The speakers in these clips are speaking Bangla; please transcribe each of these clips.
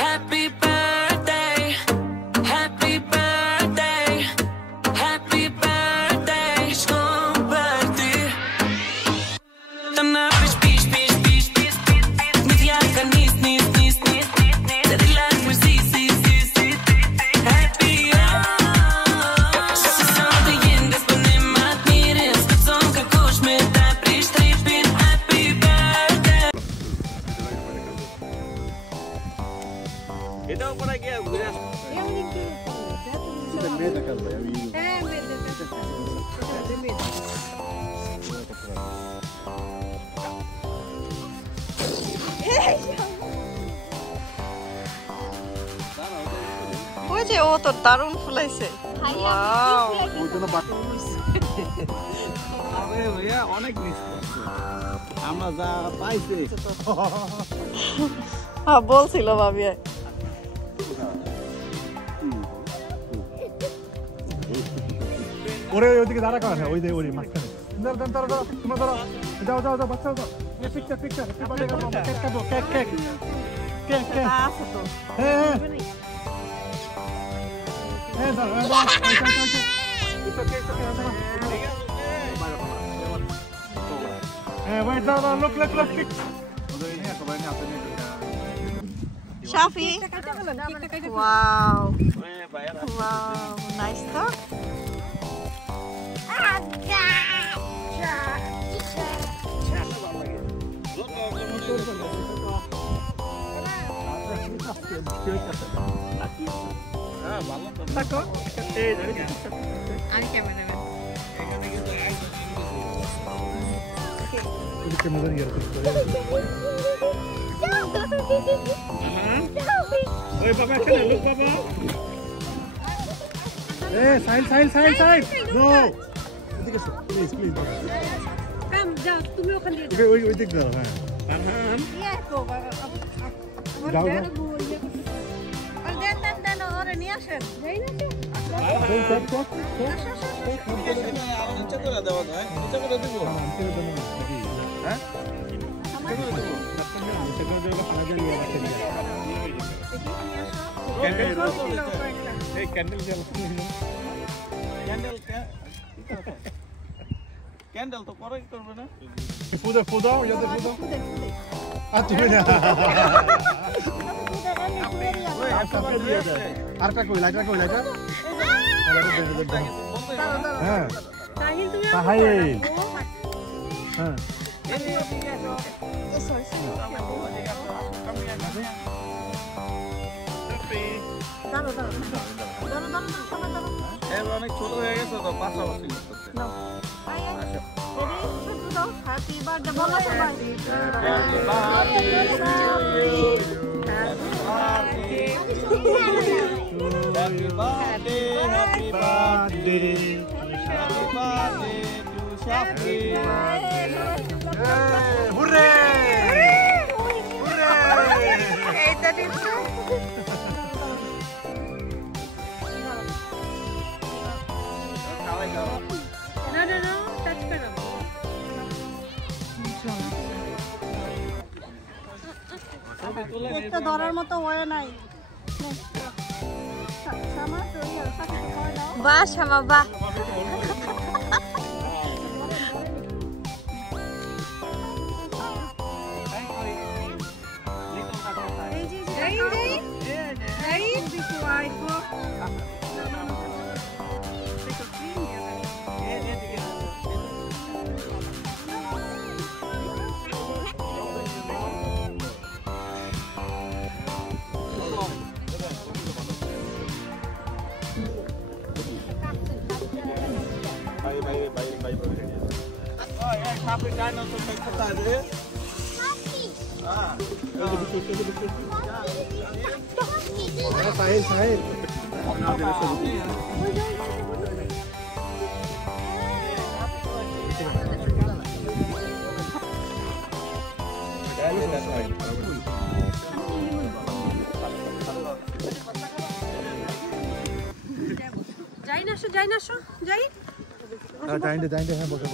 Happy birthday, happy birthday, happy birthday, son birthday. Tana pish pish pish pish pish pish pish. Nithya ka nis nis nis nis nis nis. Tadilak me si si si si. Happy Sonde yendes ponem matmires. Sonka kush me ta prish tripin. Happy birthday. এটাও পড়া গিয়া ঘুরে আসছে এমনি কি এটা মেয়েটা কাজ ভাই আমি হ্যাঁ মেয়েদের কাছে এটা মেয়েদের ওই যে ও তো দারুণ ফুলাইছে ওয়াও ওই জন্য আরে ভাইয়া অনেক মিস করছে আমরা যা পাইছি হ্যাঁ বলছিল ভাবি ওরে ওইদিকে দাঁড়া করা ওই দে ওই মাঝখানে দাঁড়া দাঁড়া তোমরা দাঁড়া যাও যাও যাও বাচ্চা যাও পিকচার পিকচার কেক কাটো কেক কেক কেক কেক আছে তো হ্যাঁ হ্যাঁ দাঁড়া হ্যাঁ ওই দাঁড়া লোক লোক লোক পিক শাফি ওয়াও ওয়াও নাইস তো আমি ক্যামেরাম্যান ওদিকে মজা নিয়ে আসছে ওই বাবা এখানে লোক বাবা এ সাইল সাইল সাইল সাইল নো ওদিকে প্লিজ প্লিজ কাম যাও তুমি ওখান দিয়ে ওকে ওই দিক দাও হ্যাঁ ইয়ে তো যাও যাও আর দেন ওরে নিয়ে আসেন যাই না নিচে করে দেওয়া যায় নিচে করে দিব হ্যাঁ এই ক্যান্ডেল জ্বালাও ক্যান্ডেল তো পরে করবে না ফুদা ফুদা ইয়াতে ফুদা আর তুমি না আরটা কই লাগা হ্যাঁ তাহিল তুমি তাহাইল হ্যাঁ অনেক ছোট হয়ে গেছে তো পাশাপাশি হ্যাপি বার্থডে বলো সবাই Happy birthday, happy birthday, happy birthday to Shafi. Hurray এইটা দিচ্ছো না টাচ করো একটা ধরার মতো ওয়ে নাই বাহ শামা বাহ Shafi kan untuk kita ada. Sahil Sahil যাই না যাই টাইম হ্যাঁ বসে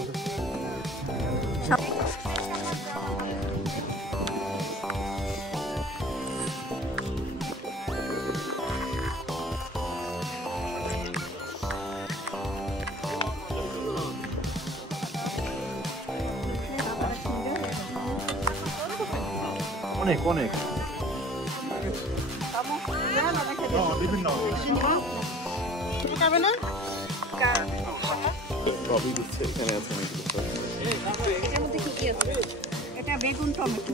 অনেক অনেক বিভিন্ন খাবে না সবই দিচ্ছে এখানে আছে এটার মধ্যে কি আছে এটা বেগুন টমেটো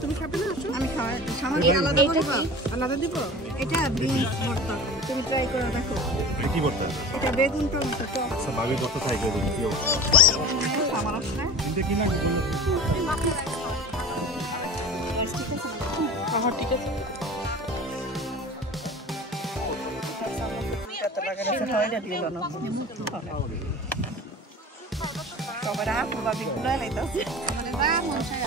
তুমি খাবে না আমি খাওয়াই শামা আলাদা দিব আলাদা দিব এটা বিনস ভর্তা তুমি ট্রাই করে দেখো কি করতে এটা বেগুন টমেটো তো আচ্ছা ভাবি কত খাই করে দিও আমার আসলে এটা কি না ঠিক আছে সবার আপু ভাবি গুলা লাইতাছে মানে না মন চায়